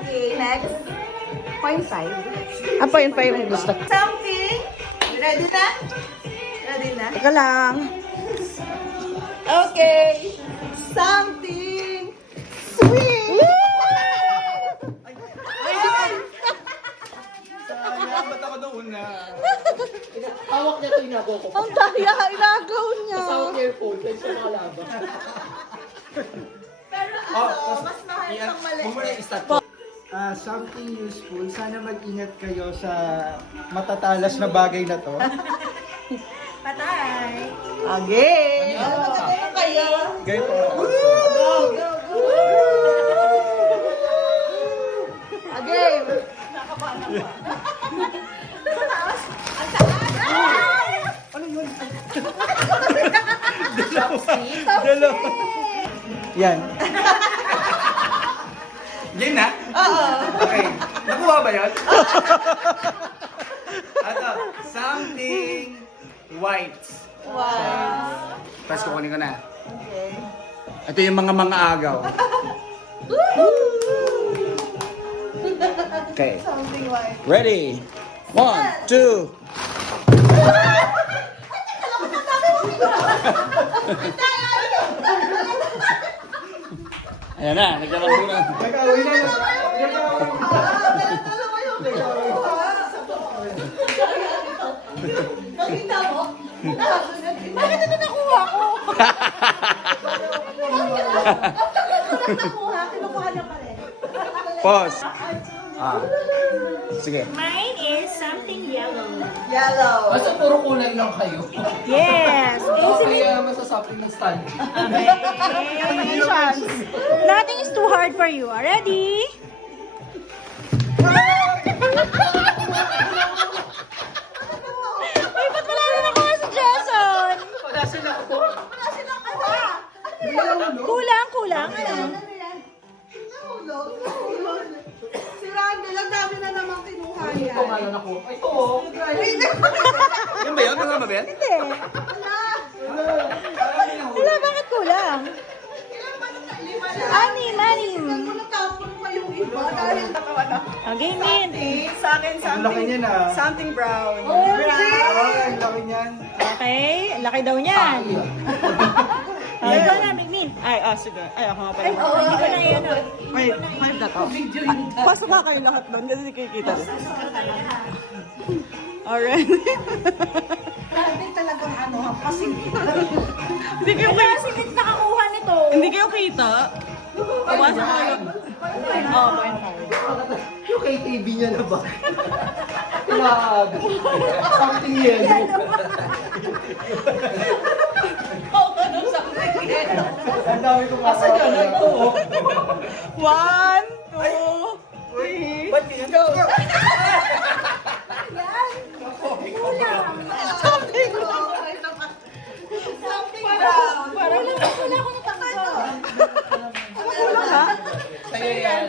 Okay, next. 0.5. Ah, 0.5 ang gusto. Something. Ready na? Ready na? Teka lang. Okay. Something sweet. Ba't ako doon na? Hawak niya ito inago ko. Ang daya, inagaw niya. Hawak niya yung phone, kaya siya nakalaban. Pero mas mahal pang mali. Something useful. Sana mag-ingat kayo sa matatalas na bagay na to. Patay. Okay. Magkakaroon kayo. Gaya po. Again. Dalawa. Yan. Yan na? Oo. Okay. Nakuha ba yun? Ano? Something white. Wow. Tapos kukunin ko na. Okay. Ito yung mga agaw. Okay. Something white. Ready? 1, 2. Ayan na, nagkalaro na. Nagkawin na. Nakita mo? Bakit ito nakuha ko? Nakuha, kinukuha niya pa rin. Pause. Sige. Mine is something yellow. Yellow. Basta puro kulay lang kayo. Yes. Kaya masasapin ng stand. Combinations. Nothing is too hard for you. Ready? Ay, ba't wala rin ako si Jason? Wala sila ako. Wala silang kuha. Kulang, kulang. Ano? Nahulog. Nahulog. Si Randy, ang dami na naman kinuha niya. Pangalan ako. Ay, ito oh. Yan ba yun? Tama ba yan? Hindi. Wala, bakit kulang? Ilan ba na? Lima na. Anim, anim. Ilan mo natapon pa yung iba dahil natawa na. Okay, Min. Sa akin, Ang laki niyan ah. something brown. Ang laki niyan. Okay, laki daw niyan. Ikaw na, Min. Ay, sige. Ay, ako nga pala. Hindi ko na yun. Wait, 5 na to. Pasok na kayo lahat doon kasi hindi kayo kita. Alright. Grabe talagang ano, kasi Hindi kayo kita. Kasi nakakuha nito. Hindi kayo kita. Pasok kayo. Oh, 0.5. Yung KTV niya na ba? Grabe. Something yellow. Ang dami kong Asa niya na ito oh. 1, 2, 3. Ba't yun? Go! something brown. Parang wala ko natakot. Kulang ha? Kaya yan.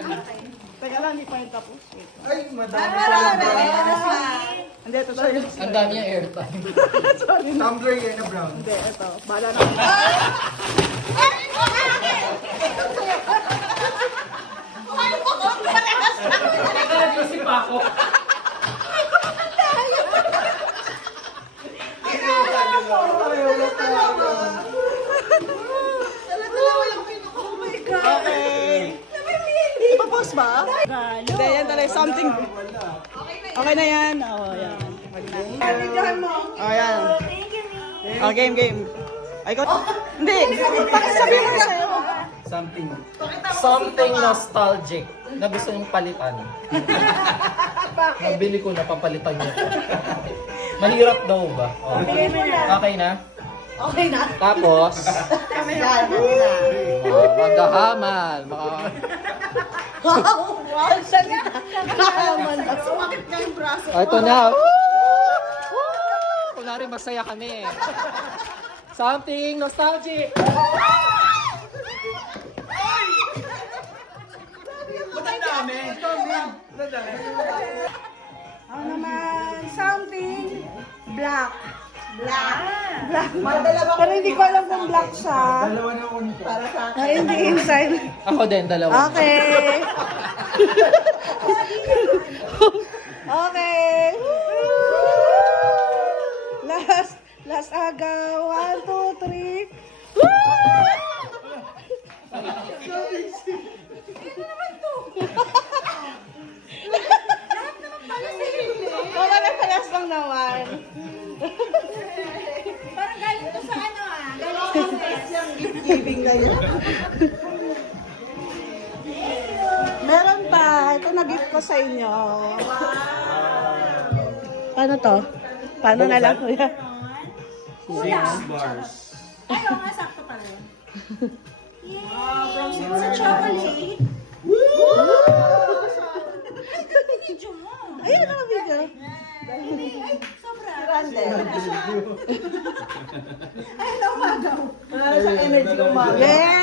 Teka lang, hindi pa yung tapos. Wait. Ay, madami. Marami. Hindi, ito sorry. Ang dami niya airtime. Sorry. Tumbler yan na brown. Hindi, ito. Bahala na. Ito si Paco. Dala-dalawa yung kinukuha. Oh my God. Okay. Ipapost ba? Hindi, yan talaga. Something. Okay na yan. Oh, yan. Bigyan mo. Oh, yan. Thank you, Min. Oh, game, game. Ay, ikaw. Hindi. Sabihin mo na sa'yo. Something nostalgic na gusto niyong palitan. Nabili ko na, papalitan niyo. Mahirap daw ba? Oh. Okay na? Okay na. Tapos, Yan, kami na. magahaman. Wow, salita. Sumakit na yung braso. Ito na. Kunwari masaya kami. Something nostalgic. Ba't ang dami? Ano naman? Something black. Black. Black. Pero hindi ko alam kung black siya. Dalawa na unin ko. Para sa akin. Ay, hindi inside. Ako din, dalawa. Okay. na gift ko sa inyo. Paano to? Paano na lang, kuya? 6 bars. Ay, oo nga, sakto pala yun. Yay! Sa chocolate. Ay, ganda video mo. Ayun ang video. Ay, sobra. Yes!